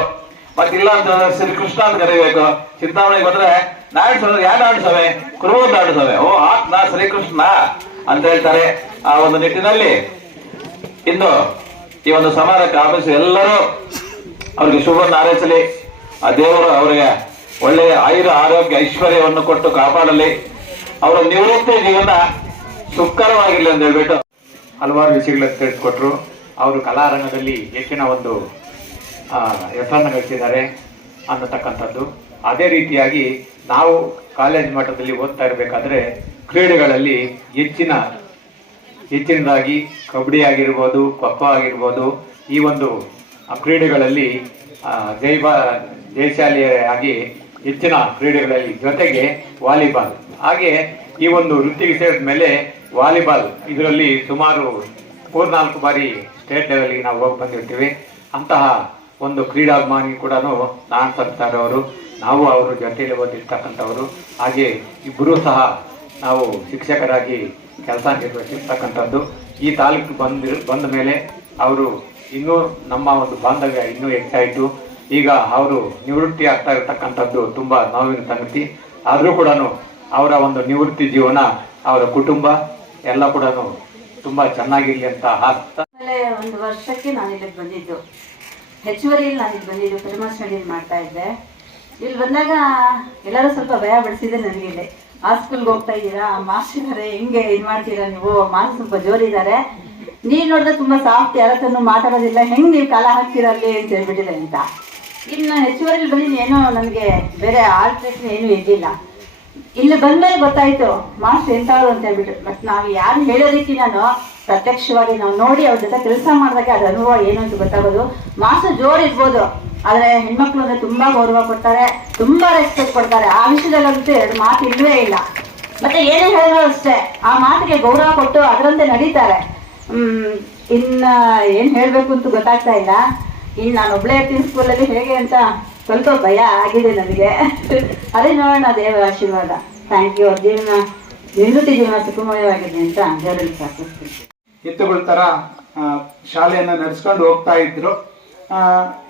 ಮತ್ತಿಲ್ಲ ಅಂತ ಹೇಳಿದ್ರೆ ಶ್ರೀಕೃಷ್ಣ ಅಂತ ಕರೀಬೇಕು. ಚಿಂತಾಮಣಿಗೆ ಬಂದ್ರೆ ನಾರಾಯಣ ಸ್ವಾಮಿ ಯಾವ ನಾರಾಯಣ ಸ್ವಾಮಿ? ಕುರುಬೂರು ನಾರಾಯಣ ಸ್ವಾಮಿ. ಓ ನಾ ಶ್ರೀಕೃಷ್ಣ ಅಂತ ಹೇಳ್ತಾರೆ. ಆ ಒಂದು ನಿಟ್ಟಿನಲ್ಲಿ ಇಂದು ಈ ಒಂದು ಸಮಾರಂಭಕ್ಕೆ ಆಗಮಿಸಿ ಎಲ್ಲರೂ ಅವ್ರಿಗೆ ಶುಭವನ್ನು ಹಾರೈಸಲಿ. ಆ ದೇವರು ಅವರಿಗೆ ಒಳ್ಳೆಯ ಆಯುರ ಆರೋಗ್ಯ ಐಶ್ವರ್ಯವನ್ನು ಕೊಟ್ಟು ಕಾಪಾಡಲಿ. ಅವರ ನಿವೃತ್ತಿ ಜೀವನ ಸುಖಕರವಾಗಿರಲಿ ಅಂತ ಹೇಳ್ಬಿಟ್ಟು ಹಲವಾರು ವಿಷಯಗಳನ್ನು ತಿಳಿಸ್ಕೊಟ್ರು. ಅವರು ಕಲಾರಂಗದಲ್ಲಿ ಹೆಚ್ಚಿನ ಒಂದು ಹೆಸರನ್ನು ಗಳಿಸಿದ್ದಾರೆ ಅನ್ನತಕ್ಕಂಥದ್ದು. ಅದೇ ರೀತಿಯಾಗಿ ನಾವು ಕಾಲೇಜ್ ಮಟ್ಟದಲ್ಲಿ ಓದ್ತಾ ಇರಬೇಕಾದ್ರೆ ಕ್ರೀಡೆಗಳಲ್ಲಿ ಹೆಚ್ಚಿನದಾಗಿ ಕಬಡ್ಡಿ ಆಗಿರ್ಬೋದು, ಖೋ ಆಗಿರ್ಬೋದು, ಈ ಒಂದು ಕ್ರೀಡೆಗಳಲ್ಲಿ ಜಯಶಾಲಿಯಾಗಿ ಹೆಚ್ಚಿನ ಕ್ರೀಡೆಗಳಲ್ಲಿ ಜೊತೆಗೆ ವಾಲಿಬಾಲ್, ಹಾಗೆ ಈ ಒಂದು ವೃತ್ತಿಗೆ ಸೇರಿದ ಮೇಲೆ ವಾಲಿಬಾಲ್ ಇದರಲ್ಲಿ ಸುಮಾರು 3-4 ಬಾರಿ ಸ್ಟೇಟ್ ಲೆವೆಲ್ಗೆ ನಾವು ಹೋಗಿ ಬಂದಿರ್ತೀವಿ. ಅಂತಹ ಒಂದು ಕ್ರೀಡಾಭಿಮಾನಿ ಕೂಡ ನಾನ್ ಸರ್ತಾರ್ ಅವರು, ನಾವು ಅವ್ರ ಜೊತೆಯಲ್ಲಿ ಓದಿರ್ತಕ್ಕಂಥವರು. ಹಾಗೆ ಇಬ್ಬರೂ ಸಹ ನಾವು ಶಿಕ್ಷಕರಾಗಿ ಕೆಲಸ ನಿರ್ವಹಿಸಿರ್ತಕ್ಕಂಥದ್ದು. ಈ ತಾಲೂಕು ಬಂದ ಮೇಲೆ ಅವರು ಇನ್ನೂ ನಮ್ಮ ಒಂದು ಬಾಂಧವ್ಯ ಇನ್ನೂ ಹೆಚ್ಚಾಯಿತು. ಈಗ ಅವರು ನಿವೃತ್ತಿ ಆಗ್ತಾ ಇರತಕ್ಕಂಥದ್ದು ತುಂಬ ನೋವಿನ ಸಂಗತಿ. ಆದರೂ ಕೂಡ ಅವರ ಒಂದು ನಿವೃತ್ತಿ ಜೀವನ, ಅವರ ಕುಟುಂಬ ಎಲ್ಲ ಕೂಡ ತುಂಬ ಚೆನ್ನಾಗಿರಲಿ ಅಂತ ಆಸ್ತಾ. ಒಂದು ವರ್ಷಕ್ಕೆ ನಾನು ಇಲ್ಲಿಗೆ ಬಂದಿದ್ದು, ಹೆಚ್ಚುವರಿಯಲ್ಲಿ ನಾನು ಇಲ್ಲಿ ಬಂದಿದ್ದು, ಪರಿಮಳ ಸ್ಟಡೀಸ್ ಮಾಡ್ತಾ ಇದ್ದೆ. ಇಲ್ಲಿ ಬಂದಾಗ ಎಲ್ಲರೂ ಸ್ವಲ್ಪ ಭಯ ಪಡಿಸಿದ್ರೆ ನನಗೆ ಇಲ್ಲಿ ಆ ಸ್ಕೂಲ್ಗೆ ಹೋಗ್ತಾ ಇದ್ದೀರಾ, ಮಾಸ್ಟರ್ ಇದ್ದಾರೆ, ಹೆಂಗೆ ಇದು ಮಾಡ್ತೀರಾ ನೀವು, ಮಾರ್ಕ್ಸ್ ಸ್ವಲ್ಪ ಜೋರಿದ್ದಾರೆ, ನೀವು ನೋಡಿದ್ರೆ ತುಂಬ ಸಾಫ್ಟ್, ಯಾರ ಹತ್ರನೂ ಮಾತಾಡೋದಿಲ್ಲ, ಹೆಂಗೆ ನೀವು ಕಾಲ ಹಾಕ್ತೀರ ಅಲ್ಲಿ ಅಂತ ಹೇಳ್ಬಿಟ್ಟಿದೆ ಅಂತ. ಇನ್ನು ಹೆಚ್ಚುವರಿಯಲ್ಲಿ ಬಂದಿದ್ದು ಏನೋ ನನಗೆ ಬೇರೆ ಆಲ್ಟ್ರೇಷನ್ ಏನೂ ಇದ್ದಿಲ್ಲ. ಇಲ್ಲಿ ಬಂದ್ಮೇಲೆ ಗೊತ್ತಾಯ್ತು ಮಾಸ್ಟರ್ ಎಂಥವ್ರು ಅಂತ ಹೇಳ್ಬಿಟ್ಟು. ಬಟ್ ನಾವು ಯಾರು ಹೇಳೋದಕ್ಕಿಂತ ಪ್ರತ್ಯಕ್ಷವಾಗಿ ನಾವು ನೋಡಿ ಅವ್ರ ಜೊತೆ ಕೆಲಸ ಮಾಡಿದಾಗ ಅದ್ರ ಅನುಭವ ಏನು ಅಂತ ಗೊತ್ತಾಗೋದು. ಮಾಸ್ಟರ್ ಜೋರು ಇರ್ಬೋದು, ಆದರೆ ಹೆಣ್ಮಕ್ಳು ಅಂದರೆ ತುಂಬ ಗೌರವ ಕೊಡ್ತಾರೆ, ತುಂಬ ರೆಸ್ಪೆಕ್ಟ್ ಕೊಡ್ತಾರೆ. ಆ ವಿಷಯದಲ್ಲಂತೂ 2 ಮಾತು ಇಲ್ಲವೇ ಇಲ್ಲ. ಮತ್ತೆ ಏನೇ ಹೇಳಿದ್ರು ಅಷ್ಟೇ ಆ ಮಾತಿಗೆ ಗೌರವ ಕೊಟ್ಟು ಅದರಂತೆ ನಡೀತಾರೆ. ಇನ್ನು ಏನು ಹೇಳಬೇಕು ಅಂತ ಗೊತ್ತಾಗ್ತಾ ಇಲ್ಲ. ಇನ್ನು ನಾನು ಒಬ್ಬಳೇ ಇರ್ತೀನಿ ಸ್ಕೂಲಲ್ಲಿ ಹೇಗೆ ಅಂತ ಸ್ವಲ್ಪ ಭಯ ಆಗಿದೆ ನನಗೆ. ಅದೇ ನೋಡೋಣ, ದೇವರ ಆಶೀರ್ವಾದ. Thank you. ನಿವೃತ್ತಿ ಜೀವನ ಸುಖಮಯವಾಗಿದೆ ಅಂತ ದೇವರಲ್ಲಿ ಪ್ರಾರ್ಥಿಸ್ತೀನಿ. ಎತ್ತುಗಳ ಥರ ಶಾಲೆಯನ್ನು ನಡೆಸ್ಕೊಂಡು ಹೋಗ್ತಾ ಇದ್ರು.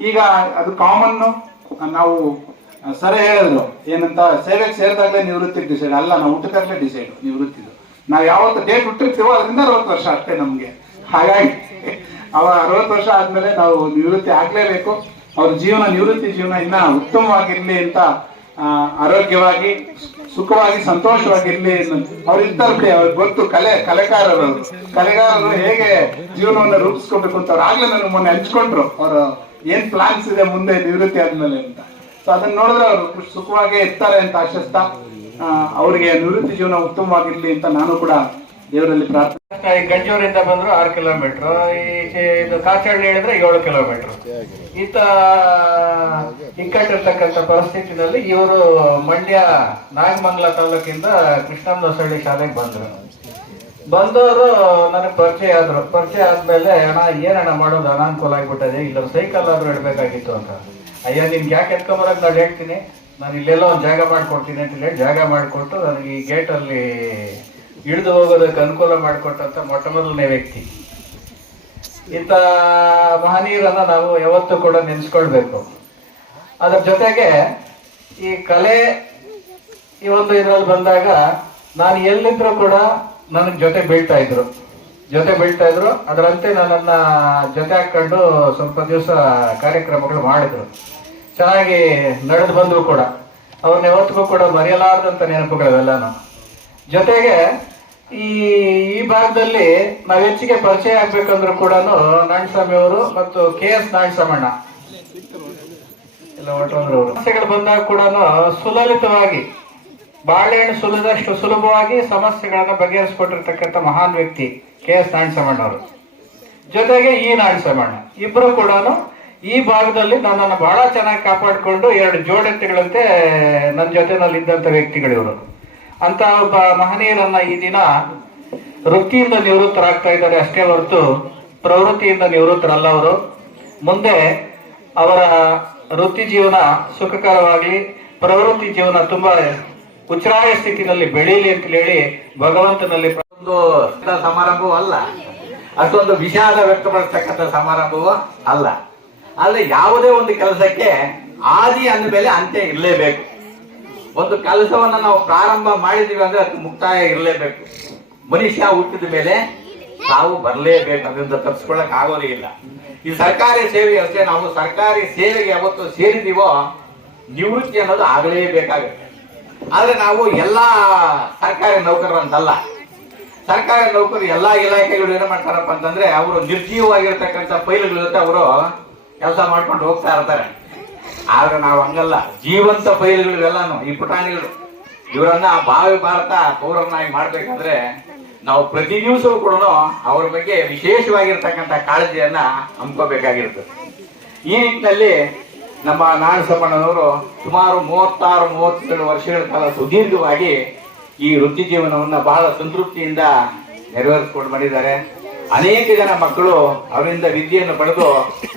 ಈಗ ಅದು ಕಾಮನ್ನು ನಾವು ಸರಿ ಹೇಳಿದ್ರು ಏನಂತ, ಸೇವೆಗೆ ಸೇರಿದಾಗಲೇ ನಿವೃತ್ತಿ ಡಿಸೈಡ್ ಅಲ್ಲ, ನಾವು ಹುಟ್ಟದಾಗಲೇ ಡಿಸೈಡ್ ನಿವೃತ್ತಿದು. ನಾವು ಯಾವತ್ತು ಡೇಟ್ ಹುಟ್ಟಿರ್ತೀವೋ ಅದರಿಂದ 60 ವರ್ಷ ಅಷ್ಟೇ ನಮಗೆ. ಹಾಗಾಗಿ 60 ವರ್ಷ ಆದಮೇಲೆ ನಾವು ನಿವೃತ್ತಿ ಆಗಲೇಬೇಕು. ಅವ್ರ ನಿವೃತ್ತಿ ಜೀವನ ಇನ್ನೂ ಉತ್ತಮವಾಗಿರಲಿ ಅಂತ, ಆರೋಗ್ಯವಾಗಿ ಸುಖವಾಗಿ ಸಂತೋಷವಾಗಿರ್ಲಿ. ಅವ್ರು ಇರ್ತಾರೆ, ಅವ್ರಿಗೆ ಗೊತ್ತು ಕಲೆಗಾರರು ಹೇಗೆ ಜೀವನವನ್ನು ರೂಪಿಸ್ಕೊಬೇಕು ಅಂತ. ಅವ್ರು ಆಗ್ಲೇ ನನಗೆ ಮೊನ್ನೆ ಹಂಚ್ಕೊಂಡ್ರು ಅವ್ರ ಏನ್ ಪ್ಲಾನ್ಸ್ ಇದೆ ಮುಂದೆ ನಿವೃತ್ತಿ ಆದ್ಮೇಲೆ ಅಂತ. ಸೊ ಅದನ್ನ ನೋಡಿದ್ರೆ ಅವರು ಸುಖವಾಗಿ ಇರ್ತಾರೆ ಅಂತ ಆಶಿಸ್ತಾ, ಅವರಿಗೆ ನಿವೃತ್ತಿ ಜೀವನ ಉತ್ತಮವಾಗಿರ್ಲಿ ಅಂತ ನಾನು ಕೂಡ ದೇವರಲ್ಲಿ ಪ್ರಾರ್ಥನೆ. ಗಂಜೂರಿಂದ ಬಂದ್ರು 6 ಕಿಲೋಮೀಟರ್, ಇದು ಕಾಚಹಳ್ಳಿ ಹೇಳಿದ್ರೆ 7 ಕಿಲೋಮೀಟರ್. ಇಕ್ಕಟ್ಟಿರ್ತಕ್ಕಂಥ ಪರಿಸ್ಥಿತಿನಲ್ಲಿ ಇವರು ಮಂಡ್ಯ ನಾಗಮಂಗಲ ತಾಲೂಕಿಂದ ಕೃಷ್ಣಮ್ಮನಹಳ್ಳಿ ಶಾಲೆಗೆ ಬಂದವರು ನನಗೆ ಪರಿಚಯ ಆದ್ರು. ಪರಿಚಯ ಆದ್ಮೇಲೆ ಅಣ್ಣ ಏನಣ್ಣ ಮಾಡೋದು, ಅನಾನುಕೂಲ ಆಗ್ಬಿಟ್ಟದೆ, ಇಲ್ಲ ಸೈಕಲ್ ಆದ್ರೂ ಇಡಬೇಕಾಗಿತ್ತು ಅಂತ. ಅಯ್ಯ ನಿಮ್ಗೆ ಯಾಕೆ ಎತ್ಕೊಂಬರಕ್ ನಾನು ಹೇಳ್ತೀನಿ, ನಾನು ಇಲ್ಲೆಲ್ಲ ಒಂದು ಜಾಗ ಮಾಡಿಕೊಡ್ತೀನಿ ಅಂತ ಹೇಳಿ ಜಾಗ ಮಾಡಿಕೊಟ್ಟು ನನಗೆ ಈ ಗೇಟಲ್ಲಿ ಇಳಿದು ಹೋಗೋದಕ್ಕೆ ಅನುಕೂಲ ಮಾಡಿಕೊಟ್ಟಂಥ ಮೊಟ್ಟ ಮೊದಲನೇ ವ್ಯಕ್ತಿ. ಇಂಥ ಮಹನೀಯರನ್ನು ನಾವು ಯಾವತ್ತೂ ಕೂಡ ನೆನೆಸ್ಕೊಳ್ಬೇಕು. ಅದರ ಜೊತೆಗೆ ಈ ಕಲೆ ಈ ಒಂದು ಇದರಲ್ಲಿ ಬಂದಾಗ ನಾನು ಎಲ್ಲಿದ್ರೂ ಕೂಡ ನನಗೆ ಜೊತೆ ಬೀಳ್ತಾ ಇದ್ರು. ಅದರಂತೆ ನನ್ನನ್ನ ಜೊತೆ ಹಾಕೊಂಡು ಸ್ವಲ್ಪ ದಿವಸ ಕಾರ್ಯಕ್ರಮಗಳು ಮಾಡಿದ್ರು. ಚೆನ್ನಾಗಿ ನಡೆದು ಬಂದ್ರು ಕೂಡ. ಅವ್ರನ್ನ ಯಾವತ್ತಿಗೂ ಕೂಡ ಮರೆಯಲಾರದಂಥ ನೆನಪುಗಳವೆಲ್ಲನೂ. ಜೊತೆಗೆ ಈ ಭಾಗದಲ್ಲಿ ನಾವು ಹೆಚ್ಚಿಗೆ ಪರಿಚಯ ಆಗ್ಬೇಕಂದ್ರೂ ಕೂಡ ನಾರಾಯಣಸ್ವಾಮಿ ಅವರು ಮತ್ತು KS ನಾರಾಯಣಸ್ವಾಮಣ್ಣ ಎಲ್ಲ ಒಟ್ಟಂದ್ರು ಸಮಸ್ಯೆಗಳು ಬಂದಾಗ ಕೂಡ ಸುಲಲಿತವಾಗಿ ಬಾಳೆಹಣ್ಣು ಸುಲಿದಷ್ಟು ಸುಲಭವಾಗಿ ಸಮಸ್ಯೆಗಳನ್ನ ಬಗೆಹರಿಸಿಕೊಟ್ಟಿರ್ತಕ್ಕಂಥ ಮಹಾನ್ ವ್ಯಕ್ತಿ KS ನಾರಾಯಣಸ್ವಾಮಣ್ಣ ಅವರು. ಜೊತೆಗೆ ನಾರಾಯಣಸ್ವಾಮಣ್ಣ ಇಬ್ಬರು ಕೂಡ ಈ ಭಾಗದಲ್ಲಿ ನನ್ನನ್ನು ಬಹಳ ಚೆನ್ನಾಗಿ ಕಾಪಾಡಿಕೊಂಡು 2 ಜೋಡೆತ್ತುಗಳಂತೆ ನನ್ನ ಜೊತೆನಲ್ಲಿ ಇದ್ದಂಥ ವ್ಯಕ್ತಿಗಳಿವರು. ಅಂತ ಒಬ್ಬ ಮಹನೀಯರನ್ನ ಈ ದಿನ ವೃತ್ತಿಯಿಂದ ನಿವೃತ್ತರಾಗ್ತಾ ಇದ್ದಾರೆ ಅಷ್ಟೇ ಹೊರತು ಪ್ರವೃತ್ತಿಯಿಂದ ನಿವೃತ್ತರಲ್ಲ ಅವರು. ಮುಂದೆ ಅವರ ವೃತ್ತಿ ಜೀವನ ಸುಖಕರವಾಗಲಿ, ಪ್ರವೃತ್ತಿ ಜೀವನ ತುಂಬಾ ಉಚ್ಛ್ರಾಯ ಸ್ಥಿತಿನಲ್ಲಿ ಬೆಳೀಲಿ ಅಂತ ಹೇಳಿ ಭಗವಂತನಲ್ಲಿ ಒಂದು ಸಮಾರಂಭವೂ ಅಲ್ಲ, ಅಷ್ಟೊಂದು ವಿಷಾದ ವ್ಯಕ್ತಪಡಿಸ್ತಕ್ಕಂಥ ಸಮಾರಂಭವೂ ಅಲ್ಲ. ಆದ್ರೆ ಯಾವುದೇ ಒಂದು ಕೆಲಸಕ್ಕೆ ಆದಿ ಅಂದ ಮೇಲೆ ಅಂತ್ಯ ಇರಲೇಬೇಕು. ಒಂದು ಕೆಲಸವನ್ನ ನಾವು ಪ್ರಾರಂಭ ಮಾಡಿದೀವಿ ಅಂದ್ರೆ ಅದಕ್ಕೆ ಮುಕ್ತಾಯ ಇರಲೇಬೇಕು. ಮನುಷ್ಯ ಹುಟ್ಟಿದ ಮೇಲೆ ನಾವು ಬರಲೇಬೇಕು, ಅದರಿಂದ ತಪ್ಪಿಸ್ಕೊಳ್ಳಕ್ ಆಗೋದೇ ಇಲ್ಲ. ಈ ಸರ್ಕಾರಿ ಸೇವೆ ಅಷ್ಟೇ. ನಾವು ಸರ್ಕಾರಿ ಸೇವೆಗೆ ಯಾವತ್ತು ಸೇರಿದೀವೋ ನಿವೃತ್ತಿ ಅನ್ನೋದು ಆಗಲೇಬೇಕಾಗುತ್ತೆ. ಆದ್ರೆ ನಾವು ಎಲ್ಲಾ ಸರ್ಕಾರಿ ನೌಕರರಂತಲ್ಲ. ಸರ್ಕಾರಿ ನೌಕರರು ಎಲ್ಲಾ ಇಲಾಖೆಗಳು ಏನ್ ಮಾಡ್ತಾರಪ್ಪ ಅಂತಂದ್ರೆ ಅವರು ನಿರ್ಜೀವವಾಗಿರ್ತಕ್ಕಂಥ ಫೈಲ್ಗಳ ಜೊತೆ ಅವರು ಕೆಲಸ ಮಾಡ್ಕೊಂಡು ಹೋಗ್ತಾ ಇರ್ತಾರೆ. ಆದ್ರೆ ನಾವು ಹಂಗಲ್ಲ. ಜೀವಂತ ಫೈಲ್ಗಳಿವೆಲ್ಲಾನು ಈ ಪುಟಾಣಿಗಳು ಇವರನ್ನ ಭಾವಿ ಭಾರತ ಪೌರನ್ನಾಗಿ ಮಾಡ್ಬೇಕಂದ್ರೆ ನಾವು ಪ್ರತಿ ದಿವಸವೂ ಕೂಡ ಅವ್ರ ಬಗ್ಗೆ ವಿಶೇಷವಾಗಿರ್ತಕ್ಕಂಥ ಕಾಳಜಿಯನ್ನ ಹಮ್ಕೋಬೇಕಾಗಿರ್ತದೆ. ಈ ನಿಟ್ಟಿನಲ್ಲಿ ನಮ್ಮ ನಾರಾಯಣಸ್ವಾಮಣ್ಣನವರು ಸುಮಾರು 36-37 ವರ್ಷಗಳ ಕಾಲ ಸುದೀರ್ಘವಾಗಿ ಈ ವೃತ್ತಿ ಜೀವನವನ್ನ ಬಹಳ ಸಂತೃಪ್ತಿಯಿಂದ ನೆರವೇರಿಸಿಕೊಂಡು ಬಂದಿದ್ದಾರೆ. ಅನೇಕ ಜನ ಮಕ್ಕಳು ಅವರಿಂದ ವಿದ್ಯೆಯನ್ನು ಪಡೆದು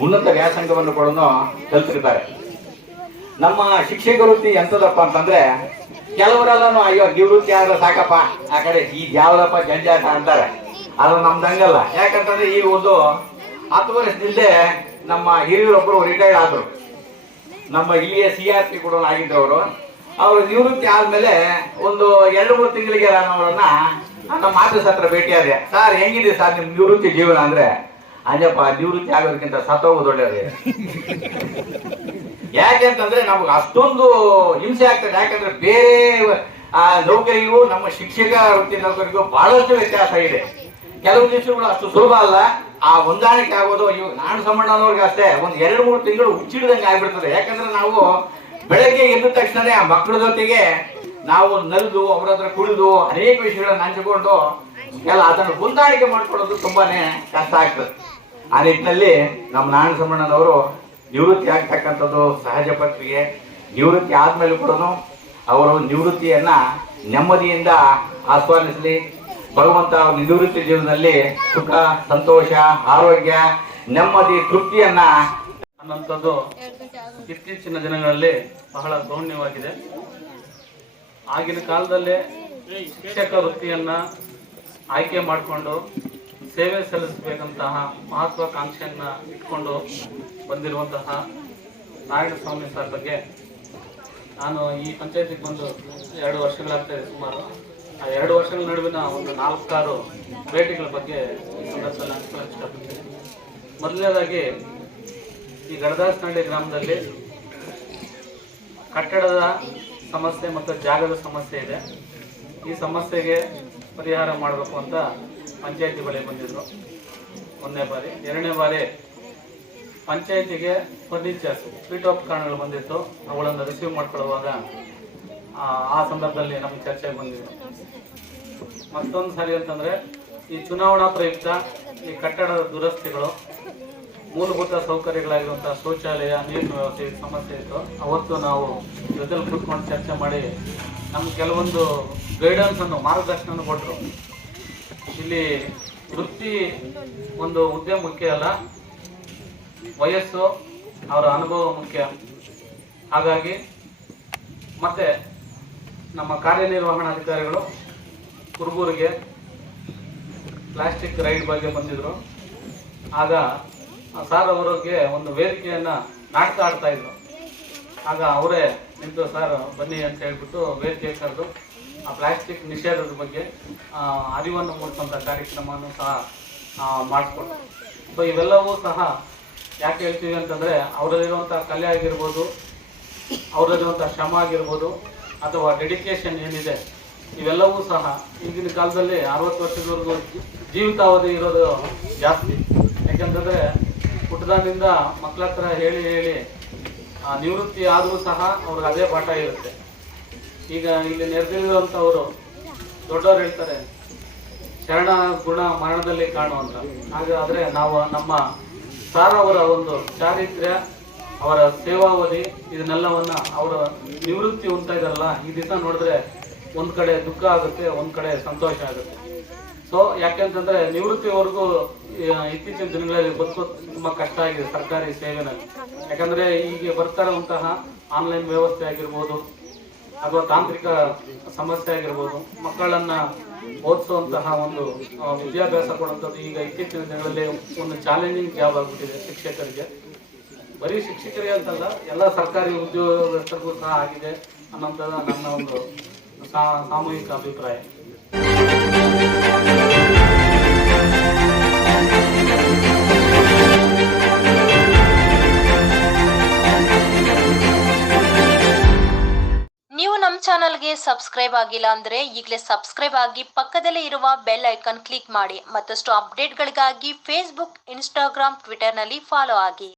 ಉನ್ನತ ವ್ಯಾಸಂಗವನ್ನು ಕೂಡ ಕಲಿತಿರ್ತಾರೆ. ನಮ್ಮ ಶಿಕ್ಷಕ ವೃತ್ತಿ ಎಂತದಪ್ಪ ಅಂತಂದ್ರೆ ಕೆಲವರೆಲ್ಲೂ ಅಯ್ಯೋ ನಿವೃತ್ತಿ ಆದ್ರೆ ಸಾಕಪ್ಪ ಆ ಕಡೆ ಈ ಯಾವ್ದಪ್ಪ ಜಂಜಾಟ ಅಂತಾರೆ. ಆದ್ರೆ ನಮ್ದಂಗಲ್ಲ. ಯಾಕಂತಂದ್ರೆ ಈಗ ಒಂದು 10 ವರ್ಷದಿಂದ ನಮ್ಮ ಹಿರಿಯರೊಬ್ಬರು ರಿಟೈರ್ಡ್ ಆದ್ರು. ನಮ್ಮ ಇಲ್ಲಿಯ CRP ಕೂಡ ಆಗಿದ್ರು ಅವರು. ಅವರು ನಿವೃತ್ತಿ ಆದ್ಮೇಲೆ ಒಂದು 2-3 ತಿಂಗಳಿಗೆ ನಾನು ಅವರನ್ನ ನಮ್ಮ ಆಫೀಸ್ ಹತ್ರ ಭೇಟಿಯಾದೆ. ಸರ್ ಹೆಂಗಿದೆ ಸರ್ ನಿಮ್ ನಿವೃತ್ತಿ ಜೀವನ ಅಂದ್ರೆ, ಅಂಜಪ್ಪ ನಿವೃತ್ತಿ ಆಗೋದಕ್ಕಿಂತ ಸತ್ತೋಗೋದು ಒಳ್ಳೆಯದು. ಯಾಕೆಂತಂದ್ರೆ ನಮ್ಗೆ ಅಷ್ಟೊಂದು ಹಿಂಸೆ ಆಗ್ತದೆ. ಯಾಕಂದ್ರೆ ಬೇರೆ ನೌಕರಿಗೂ ನಮ್ಮ ಶಿಕ್ಷಕ ವೃತ್ತಿ ನೌಕರಿಗೂ ಬಹಳಷ್ಟು ವ್ಯತ್ಯಾಸ ಇದೆ. ಕೆಲವು ದಿವಸಗಳು ಅಷ್ಟು ಸುಲಭ ಅಲ್ಲ. ಆ ಹೊಂದಾಣಿಕೆ ಆಗೋದು ಇವು ನಾರಾಯಣಸ್ವಾಮಣ್ಣನವ್ರಿಗೆ ಅಷ್ಟೇ ಒಂದು 2-3 ತಿಂಗಳು ಹುಚ್ಚಿಡ್ದಂಗೆ ಆಗ್ಬಿಡ್ತದೆ. ಯಾಕಂದ್ರೆ ನಾವು ಬೆಳಗ್ಗೆ ಎದ್ದ ತಕ್ಷಣ ಆ ಮಕ್ಕಳ ಜೊತೆಗೆ ನಾವು ನಲಿದು ಅವ್ರ ಹತ್ರ ಕುಡಿದು ಅನೇಕ ವಿಷಯಗಳನ್ನ ಹಂಚಿಕೊಂಡು ಅದನ್ನು ಹೊಂದಾಣಿಕೆ ಮಾಡ್ಕೊಳ್ಳೋದು ತುಂಬಾನೇ ಕಷ್ಟ ಆಗ್ತದೆ. ಆ ನಿಟ್ಟಿನಲ್ಲಿ ನಮ್ಮ ನಾರಾಯಣಸ್ವಾಮಣ್ಣನವರು ನಿವೃತ್ತಿ ಆಗ್ತಕ್ಕಂಥದ್ದು ಸಹಜ ಪ್ರಕ್ರಿಯೆ. ನಿವೃತ್ತಿ ಆದ್ಮೇಲೆ ಕೂಡ ಅವರು ನಿವೃತ್ತಿಯನ್ನ ನೆಮ್ಮದಿಯಿಂದ ಆಸ್ವಾದಿಸಲಿ. ಭಗವಂತ ನಿವೃತ್ತಿ ಜೀವನದಲ್ಲಿ ಸುಖ, ಸಂತೋಷ, ಆರೋಗ್ಯ, ನೆಮ್ಮದಿ, ತೃಪ್ತಿಯನ್ನ ಅನ್ನೋಂಥದ್ದು ಇತ್ತೀಚಿನ ದಿನಗಳಲ್ಲಿ ಬಹಳ ಗೌಣ್ಯವಾಗಿದೆ. ಆಗಿನ ಕಾಲದಲ್ಲೇ ಶಿಕ್ಷಕ ವೃತ್ತಿಯನ್ನ ಆಯ್ಕೆ ಮಾಡಿಕೊಂಡು ಸೇವೆ ಸಲ್ಲಿಸಬೇಕಂತಹ ಮಹತ್ವಾಕಾಂಕ್ಷೆಯನ್ನ ಇಟ್ಕೊಂಡು ಬಂದಿರುವಂತಹ ನಾರಾಯಣಸ್ವಾಮಿ ಸರ್ ಬಗ್ಗೆ ನಾನು ಈ ಪಂಚಾಯತಿಗೆ ಬಂದು 2 ವರ್ಷಗಳಾಗ್ತಾಯಿದೆ ಸುಮಾರು. ಆ 2 ವರ್ಷಗಳ ನಡುವಿನ ಒಂದು 4-6 ಭೇಟಿಗಳ ಬಗ್ಗೆ ಈ ಸಂದರ್ಭದಲ್ಲಿ ಹಂಚ್ಕೊಳ್ಳೋಕೆ ಇಷ್ಟಪಡ್ತೀನಿ. ಮೊದಲನೇದಾಗಿ ಈ ಗಡದಾಸನಹಳ್ಳಿ ಗ್ರಾಮದಲ್ಲಿ ಕಟ್ಟಡದ ಸಮಸ್ಯೆ ಮತ್ತು ಜಾಗದ ಸಮಸ್ಯೆ ಇದೆ. ಈ ಸಮಸ್ಯೆಗೆ ಪರಿಹಾರ ಮಾಡಬೇಕು ಅಂತ ಪಂಚಾಯತಿ ಬಳಿ ಬಂದಿದ್ರು 1ನೇ ಬಾರಿ. 2ನೇ ಬಾರಿ ಪಂಚಾಯತಿಗೆ ಫರ್ನಿಚರ್ಸ್ ಪೀಠೋಪಕರಣಗಳು ಬಂದಿತ್ತು. ಅವುಗಳನ್ನು ರಿಸೀವ್ ಮಾಡ್ಕೊಳ್ಳುವಾಗ ಆ ಸಂದರ್ಭದಲ್ಲಿ ನಮ್ಮ ಚರ್ಚೆಗೆ ಬಂದಿದ್ರು. ಮತ್ತೊಂದು ಸಾರಿ ಅಂತಂದ್ರೆ ಈ ಚುನಾವಣಾ ಪ್ರಯುಕ್ತ ಈ ಕಟ್ಟಡದ ದುರಸ್ತಿಗಳು, ಮೂಲಭೂತ ಸೌಕರ್ಯಗಳಾಗಿರುವಂತಹ ಶೌಚಾಲಯ, ನೀರಿನ ವ್ಯವಸ್ಥೆ ಸಮಸ್ಯೆ ಇತ್ತು. ಅವತ್ತು ನಾವು ಜೊತೆಲಿ ಕೂತ್ಕೊಂಡು ಚರ್ಚೆ ಮಾಡಿ ನಮ್ಗೆ ಕೆಲವೊಂದು ಗೈಡೆನ್ಸ್ ಅನ್ನು, ಮಾರ್ಗದರ್ಶನ ಕೊಟ್ಟರು. ಇಲ್ಲಿ ವೃತ್ತಿ ಒಂದು ಹುದ್ದೆ ಮುಖ್ಯ ಅಲ್ಲ, ವಯಸ್ಸು, ಅವರ ಅನುಭವ ಮುಖ್ಯ. ಹಾಗಾಗಿ ಮತ್ತು ನಮ್ಮ ಕಾರ್ಯನಿರ್ವಹಣಾಧಿಕಾರಿಗಳು ಕುರುಬೂರಿಗೆ ಪ್ಲಾಸ್ಟಿಕ್ ರೈಡ್ ಬಗ್ಗೆ ಬಂದಿದ್ದರು. ಆಗ ಸರ್ ಅವರಿಗೆ ಒಂದು ವೇದಿಕೆಯನ್ನು ನಾಟಕ ಆಡ್ತಾ ಇದ್ರು. ಆಗ ಅವರೇ ನಿಂತು ಸರ್ ಬನ್ನಿ ಅಂತ ಹೇಳ್ಬಿಟ್ಟು ವೇದಿಕೆ ಕರೆದು ಆ ಪ್ಲಾಸ್ಟಿಕ್ ನಿಷೇಧದ ಬಗ್ಗೆ ಅರಿವನ್ನು ಮೂಡಿಸುವಂಥ ಕಾರ್ಯಕ್ರಮವನ್ನು ಸಹ ಮಾಡಿಸ್ಕೊಡ್ತಾರೆ. ಸೊ ಇವೆಲ್ಲವೂ ಸಹ ಯಾಕೆ ಹೇಳ್ತೀವಿ ಅಂತಂದರೆ ಅವರಲ್ಲಿರುವಂಥ ಕಲೆ ಆಗಿರ್ಬೋದು, ಅವರಲ್ಲಿರುವಂಥ ಶ್ರಮ ಆಗಿರ್ಬೋದು, ಅಥವಾ ಡೆಡಿಕೇಶನ್ ಏನಿದೆ ಇವೆಲ್ಲವೂ ಸಹ ಈಗಿನ ಕಾಲದಲ್ಲಿ 60 ವರ್ಷದವರೆಗೂ ಜೀವಿತಾವಧಿ ಇರೋದು ಜಾಸ್ತಿ. ಯಾಕೆಂತಂದರೆ ಪುಟ್ಟದಾನಿಂದ ಮಕ್ಕಳ ಹತ್ರ ಹೇಳಿ ನಿವೃತ್ತಿ ಆದರೂ ಸಹ ಅವ್ರಿಗೆ ಅದೇ ಪಾಠ ಇರುತ್ತೆ. ಈಗ ಇಲ್ಲಿ ನೆರೆದಿರುವಂಥವರು ದೊಡ್ಡವರು ಹೇಳ್ತಾರೆ ಶರಣ ಗುಣ ಮರಣದಲ್ಲಿ ಕಾಣು ಅಂತ. ಹಾಗಾದರೆ ನಾವು ನಮ್ಮ ಸಾರ್ ಅವರ ಒಂದು ಚಾರಿತ್ರ್ಯ, ಅವರ ಸೇವಾವಧಿ ಇದನ್ನೆಲ್ಲವನ್ನ ಅವರ ನಿವೃತ್ತಿ ಹೊಂದ್ತಾ ಇದ್ದಾರಲ್ಲ, ಈ ದಿವಸ ನೋಡಿದ್ರೆ ಒಂದು ಕಡೆ ದುಃಖ ಆಗುತ್ತೆ, ಒಂದು ಕಡೆ ಸಂತೋಷ ಆಗುತ್ತೆ. ಸೊ ಯಾಕೆಂತಂದ್ರೆ ನಿವೃತ್ತಿವರೆಗೂ ಇತ್ತೀಚಿನ ದಿನಗಳಲ್ಲಿ ಬದುಕೋದು ತುಂಬ ಕಷ್ಟ ಆಗಿದೆ ಸರ್ಕಾರಿ ಸೇವೆನಲ್ಲಿ. ಯಾಕಂದ್ರೆ ಈಗ ಬರ್ತಾ ಇರುವಂತಹ ಆನ್ಲೈನ್ ವ್ಯವಸ್ಥೆ ಆಗಿರ್ಬೋದು, ಅಥವಾ ತಾಂತ್ರಿಕ ಸಮಸ್ಯೆ ಆಗಿರ್ಬೋದು, ಮಕ್ಕಳನ್ನ ಓದಿಸುವಂತಹ ಒಂದು ವಿದ್ಯಾಭ್ಯಾಸ ಕೊಡುವಂಥದ್ದು ಈಗ ಇತ್ತೀಚಿನ ದಿನಗಳಲ್ಲಿ ಒಂದು ಚಾಲೆಂಜಿಂಗ್ ಜಾಬ್ ಆಗಿಬಿಟ್ಟಿದೆ ಶಿಕ್ಷಕರಿಗೆ. ಬರೀ ಶಿಕ್ಷಕರಿಗೆ ಅಂತಲ್ಲ, ಎಲ್ಲ ಸರ್ಕಾರಿ ಉದ್ಯೋಗಸ್ಥರಿಗೂ ಸಹ ಆಗಿದೆ ಅನ್ನೋಂಥದ್ದು ನನ್ನ ಒಂದು ಸಾಮೂಹಿಕ ಅಭಿಪ್ರಾಯ. ನೀವು ನಮ್ಮ ಚಾನಲ್ಗೆ ಸಬ್ಸ್ಕ್ರೈಬ್ ಆಗಿಲ್ಲ ಅಂದ್ರೆ ಈಗಲೇ ಸಬ್ಸ್ಕ್ರೈಬ್ ಆಗಿ ಪಕ್ಕದಲ್ಲೇ ಇರುವ ಬೆಲ್ ಐಕಾನ್ ಕ್ಲಿಕ್ ಮಾಡಿ. ಮತ್ತಷ್ಟು ಅಪ್ಡೇಟ್ಗಳಿಗಾಗಿ ಫೇಸ್ಬುಕ್, ಇನ್ಸ್ಟಾಗ್ರಾಮ್, ಟ್ವಿಟರ್ನಲ್ಲಿ ಫಾಲೋ ಆಗಿ.